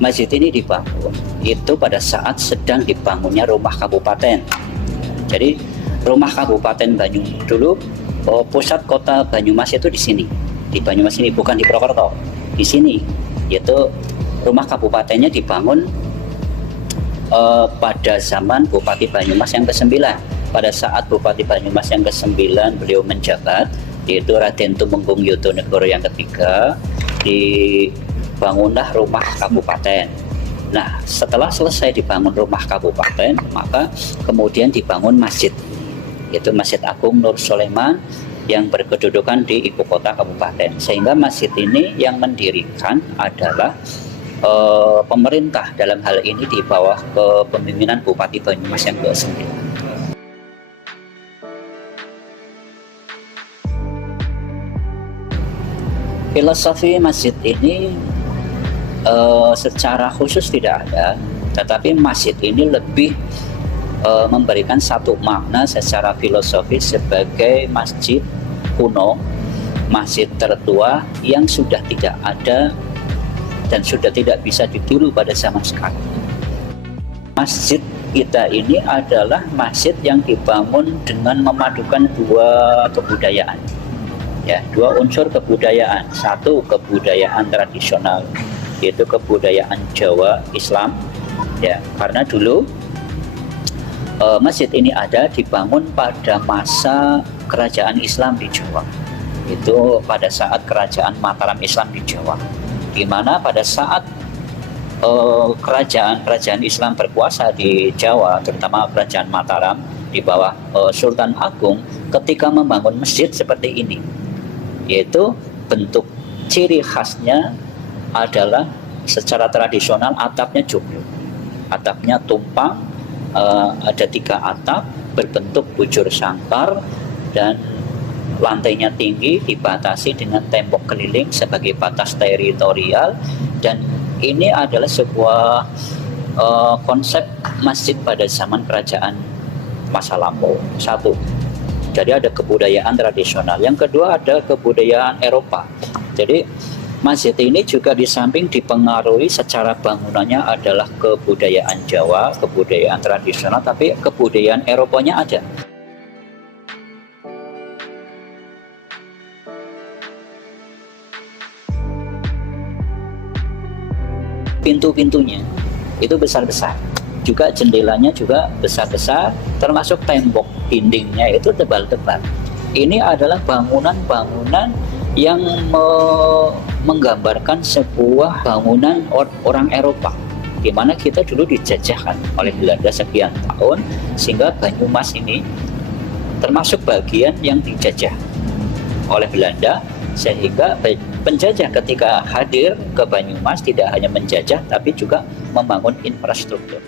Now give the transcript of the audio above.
Masjid ini dibangun itu pada saat sedang dibangunnya rumah kabupaten. Jadi rumah kabupaten Banyumas dulu, pusat kota Banyumas itu di sini, di Banyumas ini, bukan di Purwokerto, di sini. Yaitu rumah kabupatennya dibangun pada zaman Bupati Banyumas yang ke-9. Pada saat Bupati Banyumas yang ke-9 beliau menjabat, yaitu Raden Tumenggung Yudonegoro yang ketiga, dibangunlah rumah kabupaten. Nah, setelah selesai dibangun rumah kabupaten, maka kemudian dibangun masjid, yaitu Masjid Agung Nur Soleman yang berkedudukan di ibu kota kabupaten. Sehingga masjid ini yang mendirikan adalah pemerintah, dalam hal ini di bawah kepemimpinan Bupati Banyumas yang ke-9. Filosofi masjid ini secara khusus tidak ada, tetapi masjid ini lebih memberikan satu makna secara filosofis sebagai masjid kuno, masjid tertua yang sudah tidak ada dan sudah tidak bisa ditiru pada zaman sekarang. Masjid kita ini adalah masjid yang dibangun dengan memadukan dua kebudayaan, ya, dua unsur kebudayaan. Satu, kebudayaan tradisional, yaitu kebudayaan Jawa Islam, ya, karena dulu masjid ini ada dibangun pada masa kerajaan Islam di Jawa, itu pada saat kerajaan Mataram Islam di Jawa, di mana pada saat kerajaan Islam berkuasa di Jawa, terutama kerajaan Mataram di bawah Sultan Agung, ketika membangun masjid seperti ini, yaitu bentuk ciri khasnya adalah secara tradisional atapnya joglo, atapnya tumpang, ada 3 atap berbentuk bujur sangkar dan lantainya tinggi, dibatasi dengan tembok keliling sebagai batas teritorial. Dan ini adalah sebuah konsep masjid pada zaman kerajaan masa lampau. Satu, jadi ada kebudayaan tradisional. Yang kedua, ada kebudayaan Eropa. Jadi masjid ini juga di samping dipengaruhi secara bangunannya adalah kebudayaan Jawa, kebudayaan tradisional, tapi kebudayaan Eropanya ada. Pintu-pintunya itu besar-besar, juga jendelanya juga besar-besar, termasuk tembok dindingnya itu tebal-tebal. Ini adalah bangunan-bangunan yang menggambarkan sebuah bangunan orang Eropa, di mana kita dulu dijajahkan oleh Belanda sekian tahun, sehingga Banyumas ini termasuk bagian yang dijajah oleh Belanda, sehingga penjajah ketika hadir ke Banyumas tidak hanya menjajah tapi juga membangun infrastruktur.